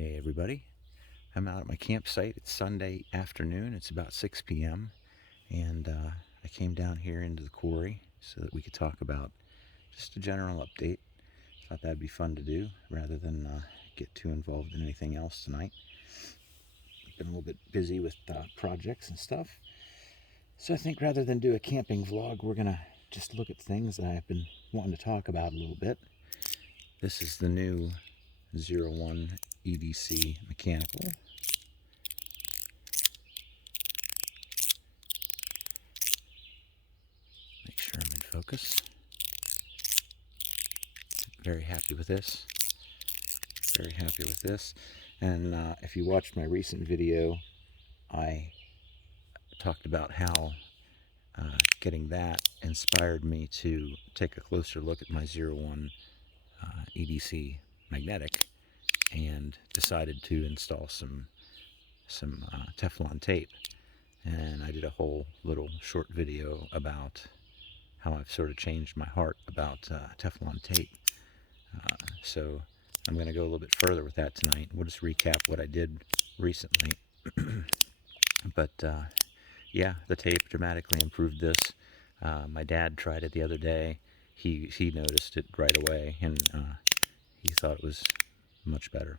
Hey everybody, I'm out at my campsite. It's Sunday afternoon, it's about 6 p.m. and I came down here into the quarry so that we could talk about just a general update. Thought that'd be fun to do rather than get too involved in anything else tonight. Been a little bit busy with projects and stuff. So I think rather than do a camping vlog, we're gonna just look at things that I've been wanting to talk about a little bit. This is the new Zero One EDC Mechanical. Make sure I'm in focus. Very happy with this. Very happy with this. And if you watched my recent video, I talked about how getting that inspired me to take a closer look at my Zero One EDC Magnetic and decided to install some Teflon tape. And I did a whole little short video about how I've sort of changed my heart about Teflon tape. So I'm going to go a little bit further with that tonight. We'll just recap what I did recently. But yeah, the tape dramatically improved this. My dad tried it the other day. He noticed it right away, and he thought it was much better.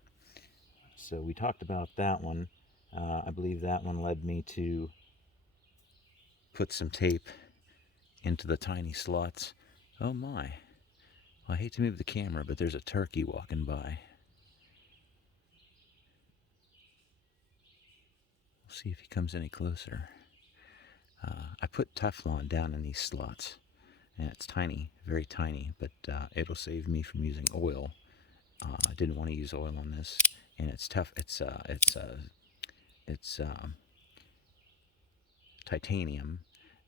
So we talked about that one. I believe that one led me to put some tape into the tiny slots. Oh my. Well, I hate to move the camera, but there's a turkey walking by. We'll see if he comes any closer. I put Teflon down in these slots, and it's tiny, very tiny, but it'll save me from using oil. I didn't want to use oil on this, and it's tough. It's titanium.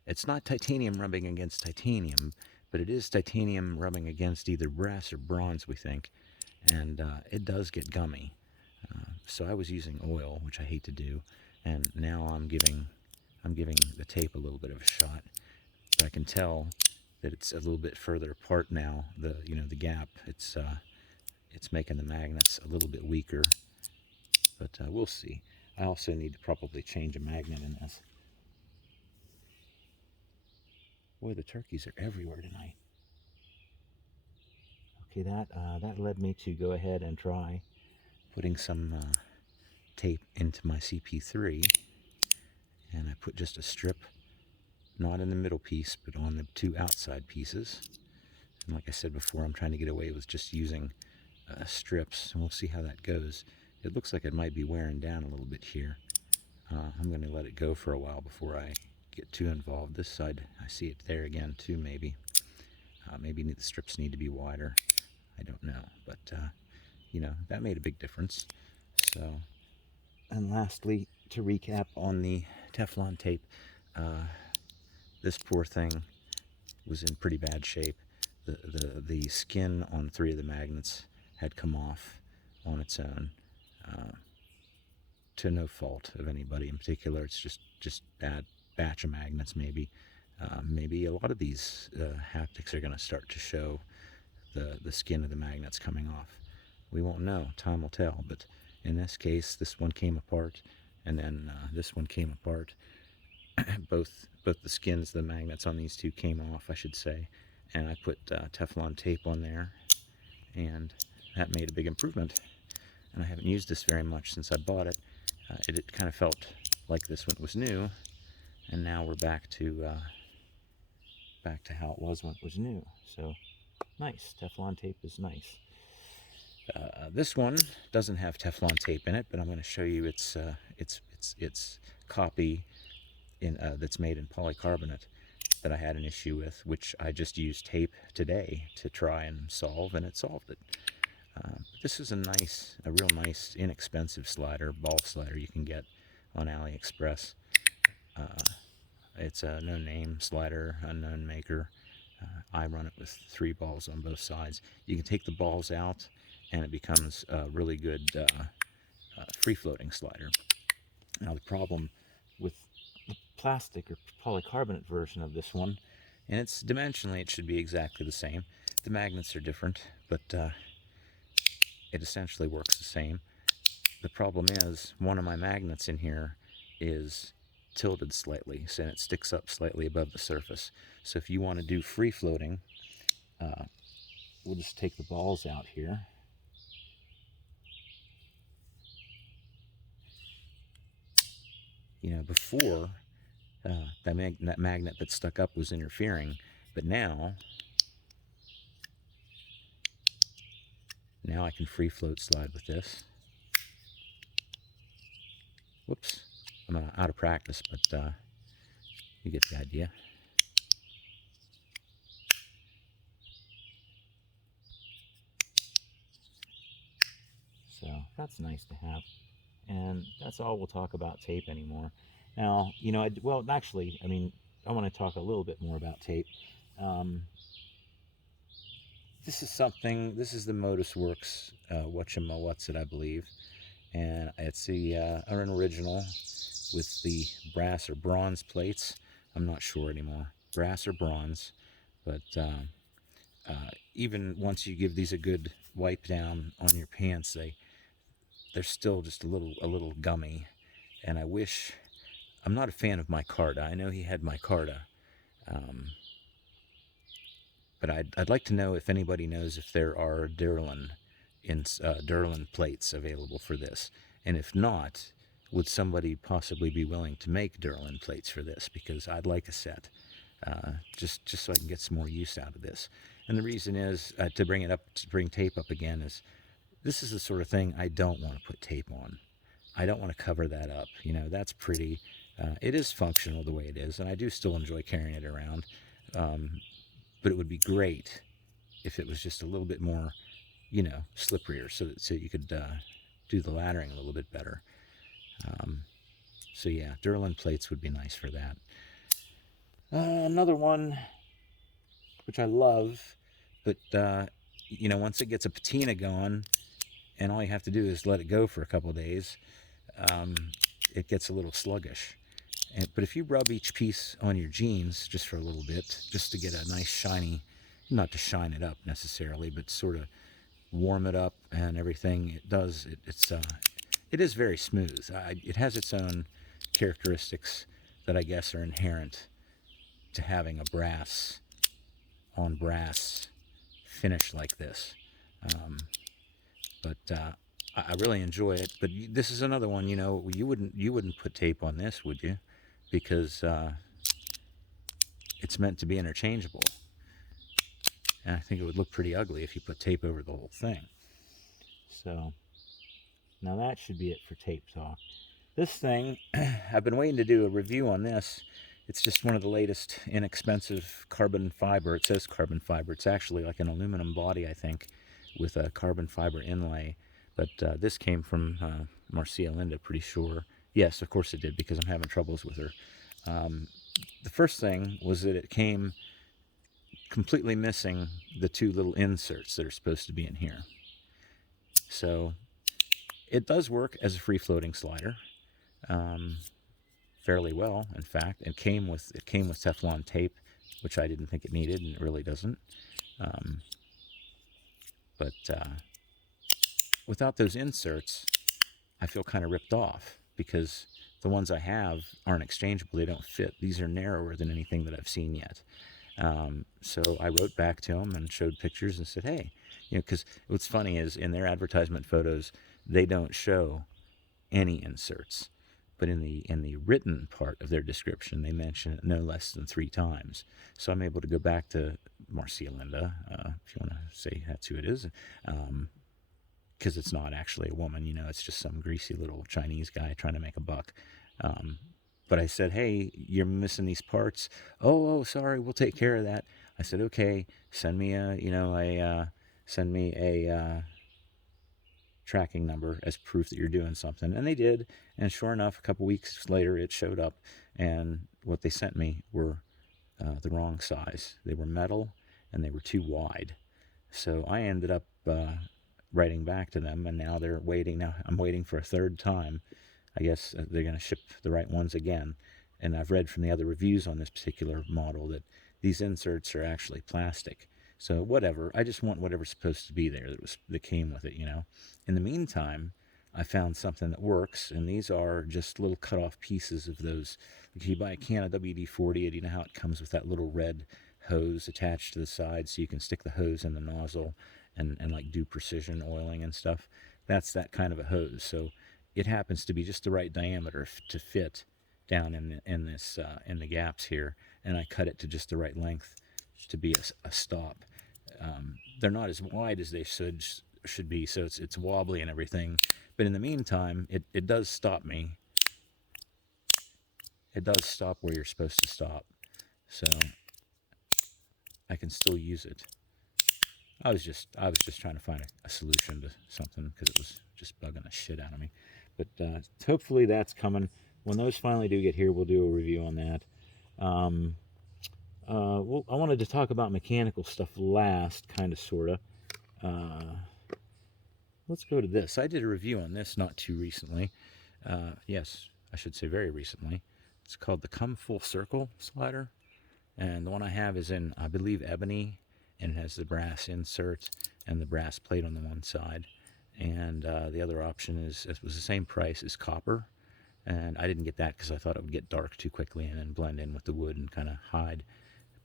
It's not titanium rubbing against titanium, but it is titanium rubbing against either brass or bronze, we think, and it does get gummy. So I was using oil, which I hate to do, and now I'm giving the tape a little bit of a shot. But I can tell that it's a little bit further apart now. The gap. It's making the magnets a little bit weaker, but we'll see. I also need to probably change a magnet in this. Boy, the turkeys are everywhere tonight. Okay, that led me to go ahead and try putting some tape into my CP3, and I put just a strip, not in the middle piece, but on the two outside pieces. And like I said before, I'm trying to get away with just using strips, and we'll see how that goes. It looks like it might be wearing down a little bit here. I'm going to let it go for a while before I get too involved. This side, I see it there again too, maybe. Maybe the strips need to be wider. I don't know, but that made a big difference. So, and lastly, to recap on the Teflon tape, this poor thing was in pretty bad shape. The skin on 3 of the magnets had come off on its own, to no fault of anybody in particular. It's just bad batch of magnets, maybe. Maybe a lot of these haptics are going to start to show the skin of the magnets coming off. We won't know. Time will tell. But in this case, this one came apart, and then this one came apart. both the skins of the magnets on these two came off, I should say. And I put Teflon tape on there, and that made a big improvement. And I haven't used this very much since I bought it. It kind of felt like this one was new, and now we're back to how it was when it was new. So nice. Teflon tape is nice. This one doesn't have Teflon tape in it, but I'm going to show you its copy that's made in polycarbonate that I had an issue with, which I just used tape today to try and solve, and it solved it. This is a real nice, inexpensive ball slider you can get on AliExpress. It's a no-name slider, unknown maker. I run it with 3 balls on both sides. You can take the balls out, and it becomes a really good free-floating slider. Now the problem with the plastic or polycarbonate version of this one, and it's dimensionally it should be exactly the same. The magnets are different, but it essentially works the same. the problem is one of my magnets in here is tilted slightly, so it sticks up slightly above the surface. So if you want to do free floating, we'll just take the balls out here. You know, before that magnet that stuck up was interfering, but now I can free float slide with this. Whoops, I'm out of practice, but you get the idea. So that's nice to have. And that's all we'll talk about tape anymore. Now, you know, well, actually, I mean, I want to talk a little bit more about tape. This is the Modus Works Whatchamawhatsit, I believe. And it's an original with the brass or bronze plates. I'm not sure anymore, brass or bronze. But even once you give these a good wipe down on your pants, they're still just a little gummy. And I wish, I'm not a fan of micarta. I know he had micarta. But I'd like to know if anybody knows if there are Durlin plates available for this. And if not, would somebody possibly be willing to make Durlin plates for this? Because I'd like a set, just so I can get some more use out of this. And the reason is, to bring tape up again, is this is the sort of thing I don't want to put tape on. I don't want to cover that up. You know, that's pretty. It is functional the way it is, and I do still enjoy carrying it around. But it would be great if it was just a little bit more, you know, slipperier, so you could do the laddering a little bit better. So yeah, Durlin plates would be nice for that. Another one, which I love, but you know, once it gets a patina going, and all you have to do is let it go for a couple of days, it gets a little sluggish. But if you rub each piece on your jeans just for a little bit, just to get a nice shiny, not to shine it up necessarily, but sort of warm it up and everything, it is very smooth. It has its own characteristics that I guess are inherent to having a brass on brass finish like this. But I really enjoy it. But this is another one, you know, you wouldn't put tape on this, would you? Because it's meant to be interchangeable. And I think it would look pretty ugly if you put tape over the whole thing. So, now that should be it for tape talk. This thing, I've been waiting to do a review on this. It's just one of the latest inexpensive carbon fiber. It says carbon fiber. It's actually like an aluminum body, I think, with a carbon fiber inlay. But this came from Marcia Linda, pretty sure. Yes, of course it did, because I'm having troubles with her. The first thing was that it came completely missing the two little inserts that are supposed to be in here. So it does work as a free-floating slider fairly well. In fact, it came with Teflon tape, which I didn't think it needed, and it really doesn't. But without those inserts, I feel kind of ripped off, because the ones I have aren't exchangeable. They don't fit. These are narrower than anything that I've seen yet. So I wrote back to them and showed pictures and said, hey, you know, because what's funny is in their advertisement photos, they don't show any inserts. But in the written part of their description, they mention it no less than 3 times. So I'm able to go back to Marcia Linda, if you want to say that's who it is, because it's not actually a woman, you know, it's just some greasy little Chinese guy trying to make a buck. But I said, hey, you're missing these parts. Oh, sorry, we'll take care of that. I said, okay, send me a tracking number as proof that you're doing something. And they did. And sure enough, a couple weeks later, it showed up. And what they sent me were the wrong size. They were metal and they were too wide. So I ended up writing back to them, and now they're waiting. Now I'm waiting for a third time. I guess they're going to ship the right ones again. And I've read from the other reviews on this particular model that these inserts are actually plastic. So whatever, I just want whatever's supposed to be there that came with it, you know. In the meantime, I found something that works, and these are just little cut off pieces of those. If you buy a can of WD-40, and you know how it comes with that little red hose attached to the side, so you can stick the hose in the nozzle and like do precision oiling and stuff. That's that kind of a hose. So it happens to be just the right diameter to fit down in the gaps here, and I cut it to just the right length to be a stop. They're not as wide as they should be, so it's wobbly and everything. But in the meantime, it does stop me. It does stop where you're supposed to stop, so I can still use it. I was just trying to find a solution to something because it was just bugging the shit out of me. But hopefully that's coming. When those finally do get here, we'll do a review on that. Well, I wanted to talk about mechanical stuff last, kind of, sort of. Let's go to this. I did a review on this not too recently. Yes, I should say very recently. It's called the Come Full Circle slider. And the one I have is in, I believe, ebony, and it has the brass insert and the brass plate on the one side. And the other option it was the same price as copper. And I didn't get that because I thought it would get dark too quickly and then blend in with the wood and kind of hide.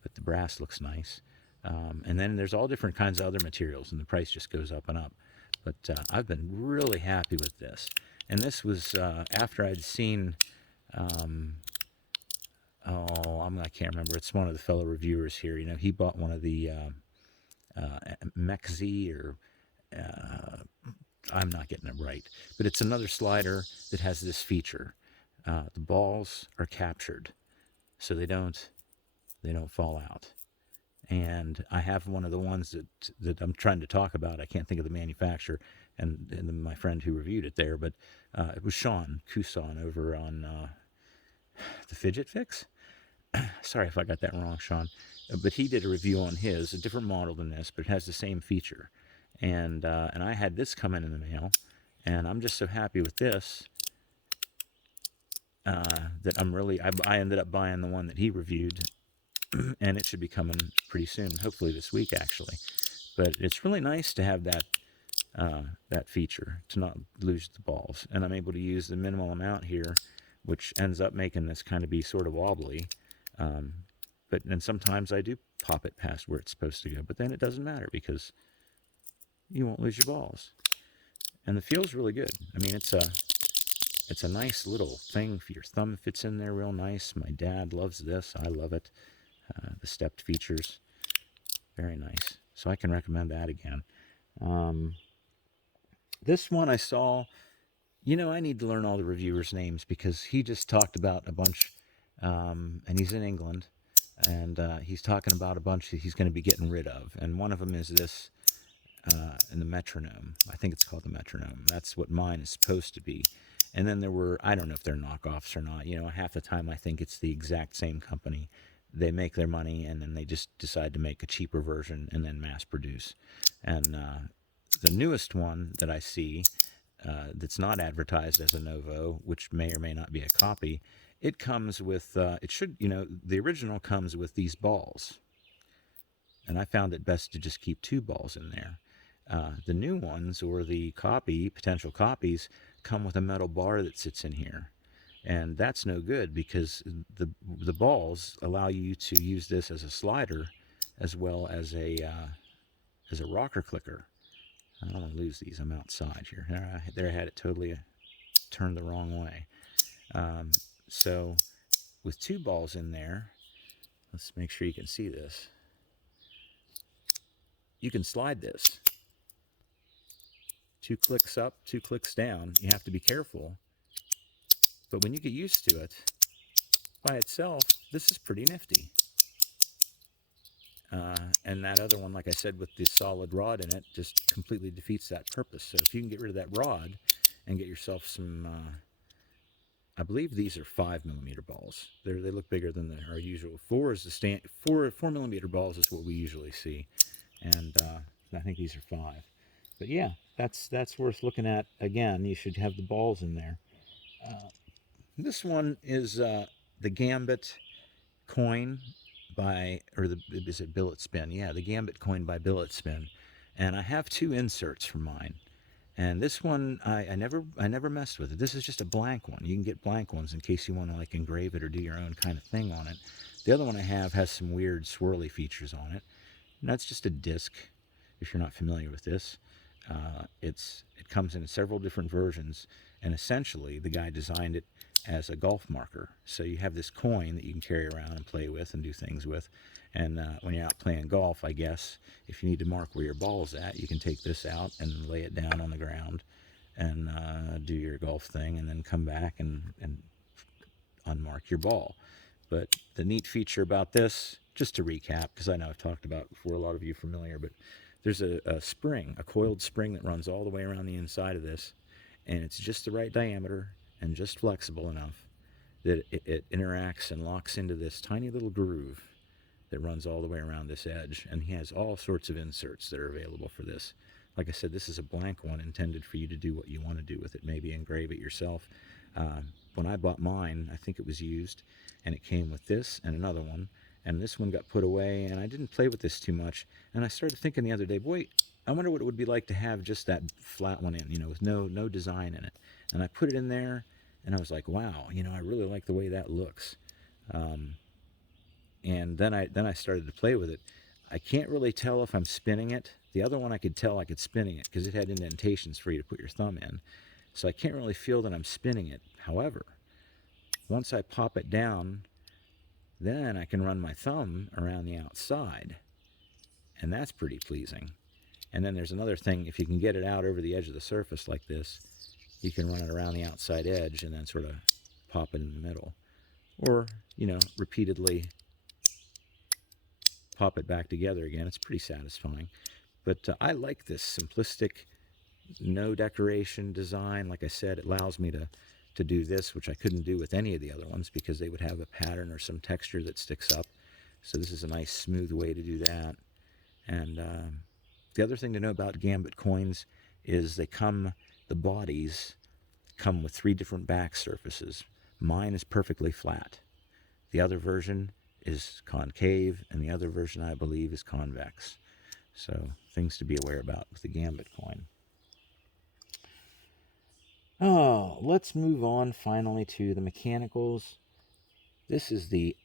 But the brass looks nice. And then there's all different kinds of other materials, and the price just goes up and up. But I've been really happy with this. And this was after I'd seen, I can't remember. It's one of the fellow reviewers here. You know, he bought one of the Mexi, or I'm not getting it right. But it's another slider that has this feature. The balls are captured, so they don't fall out. And I have one of the ones that I'm trying to talk about. I can't think of the manufacturer, and my friend who reviewed it there, but it was Sean Kusan over on the Fidget Fix. Sorry if I got that wrong, Sean. But he did a review on his, a different model than this, but it has the same feature. And I had this come in the mail, and I'm just so happy with this that I ended up buying the one that he reviewed. And it should be coming pretty soon, hopefully this week actually. But it's really nice to have that feature, to not lose the balls. And I'm able to use the minimal amount here, which ends up making this kind of be sort of wobbly. But then sometimes I do pop it past where it's supposed to go, but then it doesn't matter because you won't lose your balls. And the feel's really good. I mean, it's a nice little thing for your thumb. Fits in there real nice. My dad loves this. I love it. The stepped features, very nice. So I can recommend that again. This one I saw, I need to learn all the reviewers' names because he just talked about a bunch, and he's in England, and he's talking about a bunch that he's going to be getting rid of. And one of them is this, and the metronome. I think it's called the metronome. That's what mine is supposed to be. And then there were, I don't know if they're knockoffs or not. Half the time I think it's the exact same company. They make their money, and then they just decide to make a cheaper version and then mass produce. And the newest one that I see that's not advertised as a Novo, which may or may not be a copy, it comes with, the original comes with these balls. And I found it best to just keep 2 balls in there. The new ones, or the potential copies, come with a metal bar that sits in here. And that's no good because the balls allow you to use this as a slider as well as a rocker clicker. I don't want to lose these. I'm outside here. There I had it totally turned the wrong way. So with 2 balls in there, let's make sure you can see this. You can slide this. 2 clicks up, 2 clicks down. You have to be careful. But when you get used to it, by itself, this is pretty nifty. And that other one, like I said, with the solid rod in it, just completely defeats that purpose. So if you can get rid of that rod and get yourself some, I believe these are 5mm balls. They look bigger than our usual. 4 4mm balls is what we usually see, and I think these are 5. But yeah, that's worth looking at. Again, you should have the balls in there. This one is the Gambit coin is it Billet Spin? Yeah, the Gambit coin by Billet Spin. And I have 2 inserts for mine. And this one, I never messed with it. This is just a blank one. You can get blank ones in case you want to like engrave it or do your own kind of thing on it. The other one I have has some weird swirly features on it. And that's just a disc, if you're not familiar with this. It comes in several different versions, and essentially the guy designed it as a golf marker. So you have this coin that you can carry around and play with and do things with. And when you're out playing golf, I guess, if you need to mark where your ball's at, you can take this out and lay it down on the ground and do your golf thing, and then come back and unmark your ball. But the neat feature about this, just to recap, because I know I've talked about it before, a lot of you are familiar, but there's a spring, a coiled spring that runs all the way around the inside of this, and it's just the right diameter and just flexible enough that it interacts and locks into this tiny little groove that runs all the way around this edge. And he has all sorts of inserts that are available for this. Like I said, this is a blank one intended for you to do what you want to do with it, maybe engrave it yourself. When I bought mine, I think it was used, and it came with this and another one, and this one got put away, and I didn't play with this too much. And I started thinking the other day, boy, I wonder what it would be like to have just that flat one in, you know, with no design in it. And I put it in there, and I was like, wow, you know, I really like the way that looks. And then I started to play with it. I can't really tell if I'm spinning it. The other one I could tell I could spinning it because it had indentations for you to put your thumb in. So I can't really feel that I'm spinning it. However, once I pop it down, then I can run my thumb around the outside. And that's pretty pleasing. And then there's another thing, if you can get it out over the edge of the surface like this, you can run it around the outside edge and then sort of pop it in the middle. Or, you know, repeatedly pop it back together again. It's pretty satisfying. But I like this simplistic, no decoration design. Like I said, it allows me to do this, which I couldn't do with any of the other ones because they would have a pattern or some texture that sticks up. So this is a nice smooth way to do that. And the other thing to know about Gambit coins is the bodies come with 3 different back surfaces. Mine is perfectly flat. The other version is concave, and the other version, I believe, is convex. So things to be aware about with the Gambit coin. Oh, let's move on finally to the mechanicals. This is the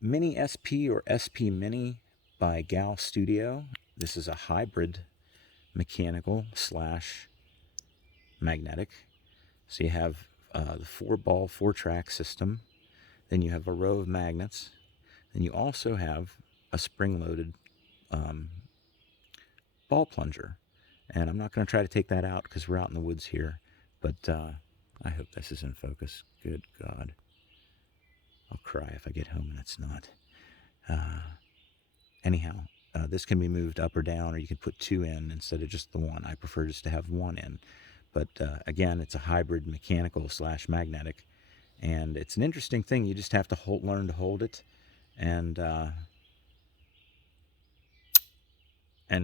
Mini SP or SP Mini by Gal Studio. This is a hybrid mechanical / magnetic. So you have the 4-ball, 4-track system. Then you have a row of magnets. Then you also have a spring-loaded ball plunger. And I'm not going to try to take that out because we're out in the woods here. But I hope this is in focus. Good God. I'll cry if I get home and it's not. Anyhow, this can be moved up or down, or you can put 2 in instead of just the 1. I prefer just to have 1 in. But again, it's a hybrid mechanical / magnetic. And it's an interesting thing. You just have to learn to hold it and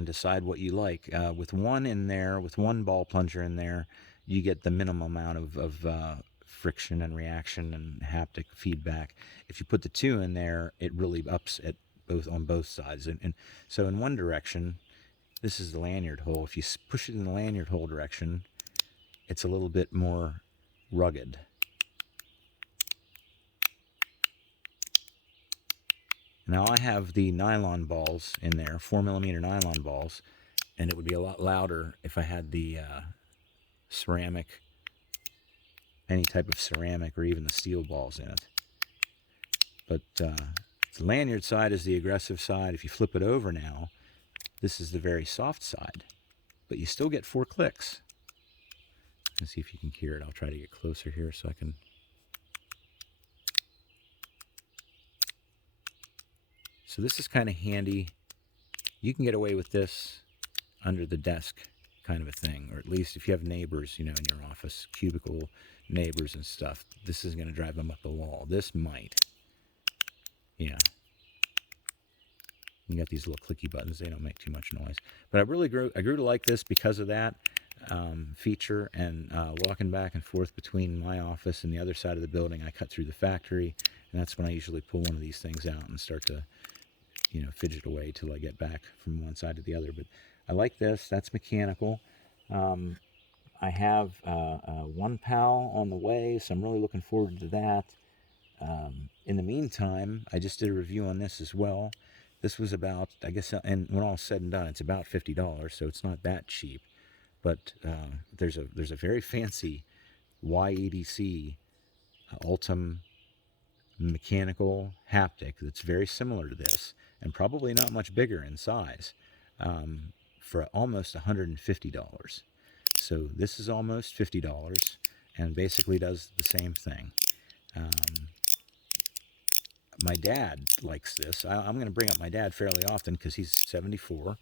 decide what you like. With 1 in there, with 1 ball plunger in there, you get the minimum amount of friction and reaction and haptic feedback. If you put the 2 in there, it really ups it on both sides. And so in one direction, this is the lanyard hole. If you push it in the lanyard hole direction, it's a little bit more rugged. Now I have the nylon balls in there, 4mm nylon balls, and it would be a lot louder if I had the ceramic, any type of ceramic or even the steel balls in it. But the lanyard side is the aggressive side. If you flip it over now, this is the very soft side, but you still get 4 clicks. Let's see if you can hear it. I'll try to get closer here so I can. So this is kind of handy. You can get away with this under the desk kind of a thing, or at least if you have neighbors, you know, in your office, cubicle neighbors and stuff, this is going to drive them up the wall. This might. Yeah. You got these little clicky buttons. They don't make too much noise. But I grew to like this because of that feature, and walking back and forth between my office and the other side of the building, I cut through the factory, and that's when I usually pull one of these things out and start to, you know, fidget away till I get back from one side to the other. But I like this. That's mechanical. I have one pal on the way, so I'm really looking forward to that. In the meantime, I just did a review on this as well. This was about, I guess, and when all said and done, it's about $50, so it's not that cheap. But there's a very fancy YEDC Ultim mechanical haptic that's very similar to this, and probably not much bigger in size, for almost $150. So this is almost $50 and basically does the same thing. My dad likes this. I'm going to bring up my dad fairly often because he's 74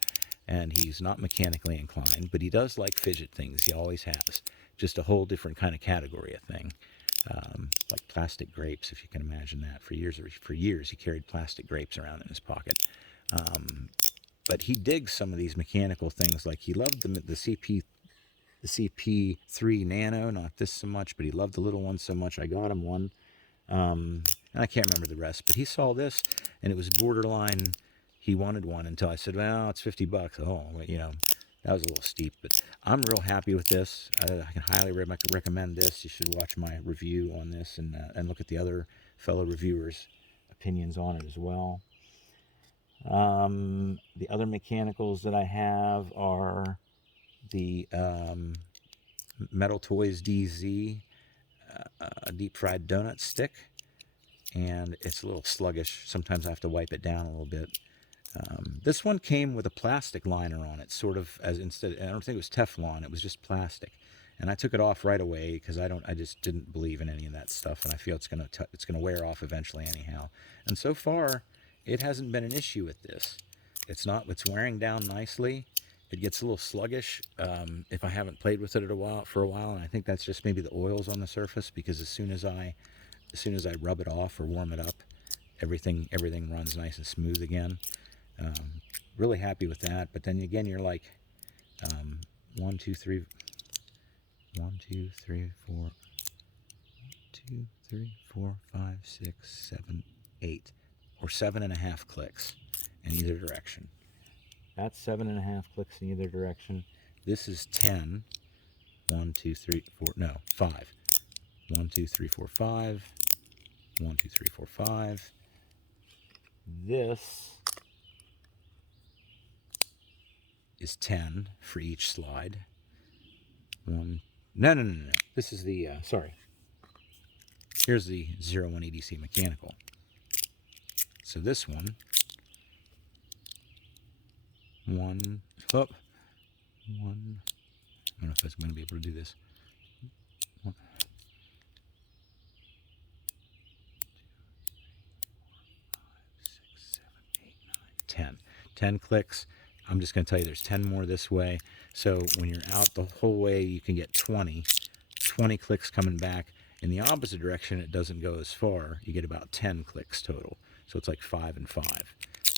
and he's not mechanically inclined, but he does like fidget things. He always has. Just a whole different kind of category of thing. Like plastic grapes, if you can imagine that. For years he carried plastic grapes around in his pocket. But he digs some of these mechanical things. Like he loved the CP3 Nano, not this so much, but he loved the little one so much. I got him one. And I can't remember the rest, but he saw this and it was borderline. He wanted one until I said, well, it's $50. Oh, you know, that was a little steep, but I'm real happy with this. I can highly recommend this. You should watch my review on this and look at the other fellow reviewers' opinions on it as well. The other mechanicals that I have are the Metal Toys DZ deep fried donut stick, and it's a little sluggish. Sometimes I have to wipe it down a little bit. This one came with a plastic liner on it, sort of, as instead, I don't think it was Teflon, it was just plastic. And I took it off right away because I just didn't believe in any of that stuff, and I feel it's gonna wear off eventually anyhow. And so far, it hasn't been an issue with this. It's wearing down nicely. It gets a little sluggish if I haven't played with it for a while, and I think that's just maybe the oils on the surface, because as soon as I rub it off or warm it up, everything runs nice and smooth again. Really happy with that. But then again, you're like 1 2 3 1 2 3 4 1 2 3 4 5 6 7 8 or 7.5 clicks in either direction. That's 7.5 clicks in either direction. This is 10. 1 2 3 4 no 5. 1 2 3 4 5. 1 2 3 4 5. This is 10 for each slide. No. This is the sorry. Here's the Zero One EDC mechanical. So this one, I don't know if I'm going to be able to do this. 10 clicks. I'm just going to tell you there's 10 more this way. So when you're out the whole way, you can get 20 clicks coming back. In the opposite direction, it doesn't go as far. You get about 10 clicks total. So it's like 5 and 5.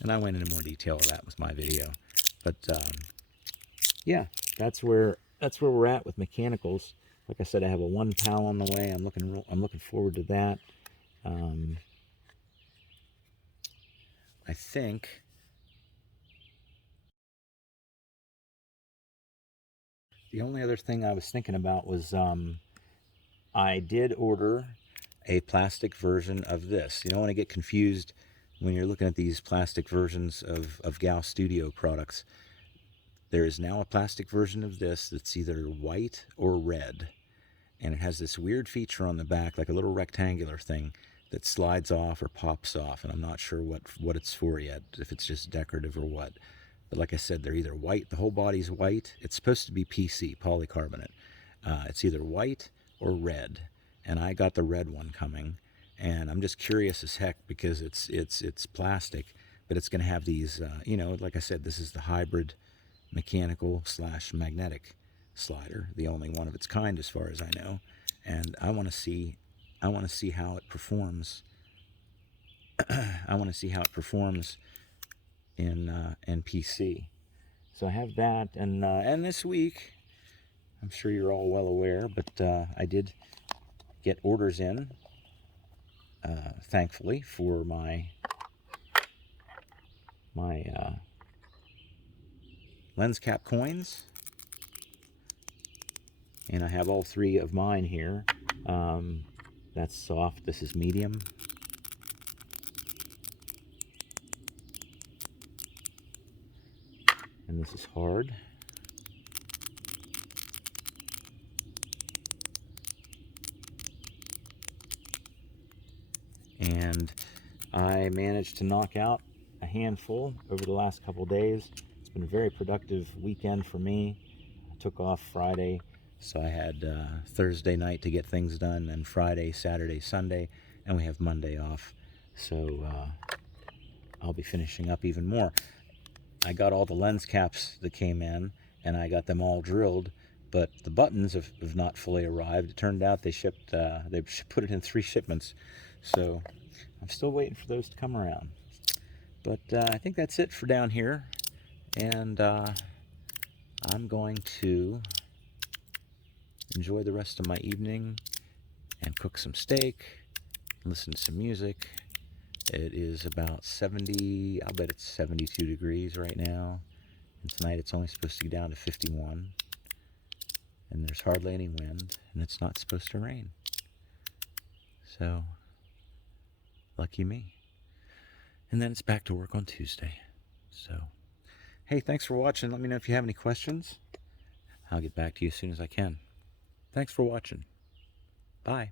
And I went into more detail of that with my video. But yeah, that's where we're at with mechanicals. Like I said, I have a one pal on the way. I'm looking forward to that. I think the only other thing I was thinking about was I did order a plastic version of this. You don't want to get confused when you're looking at these plastic versions of Gal Studio products. There is now a plastic version of this that's either white or red. And it has this weird feature on the back, like a little rectangular thing that slides off or pops off. And I'm not sure what it's for yet, if it's just decorative or what. But like I said, they're either white, the whole body's white. It's supposed to be PC, polycarbonate. It's either white or red. And I got the red one coming. And I'm just curious as heck because it's plastic, but it's going to have these, you know, like I said, this is the hybrid mechanical / magnetic slider, the only one of its kind as far as I know. And I want to see how it performs. I want to see how it performs in PC. So I have that, and this week, I'm sure you're all well aware, but I did get orders in, thankfully, for my lens cap coins. And I have all 3 of mine here. That's soft. This is medium. And this is hard. And I managed to knock out a handful over the last couple days. It's been a very productive weekend for me. I took off Friday, so I had Thursday night to get things done, and Friday, Saturday, Sunday, and we have Monday off. So I'll be finishing up even more. I got all the lens caps that came in, and I got them all drilled, but the buttons have not fully arrived. It turned out they put it in 3 shipments, so I'm still waiting for those to come around. But I think that's it for down here, and I'm going to enjoy the rest of my evening and cook some steak, listen to some music. It is about 70, I'll bet it's 72 degrees right now. And tonight it's only supposed to get down to 51. And there's hardly any wind, and it's not supposed to rain. So, lucky me. And then it's back to work on Tuesday. So, hey, thanks for watching. Let me know if you have any questions. I'll get back to you as soon as I can. Thanks for watching. Bye.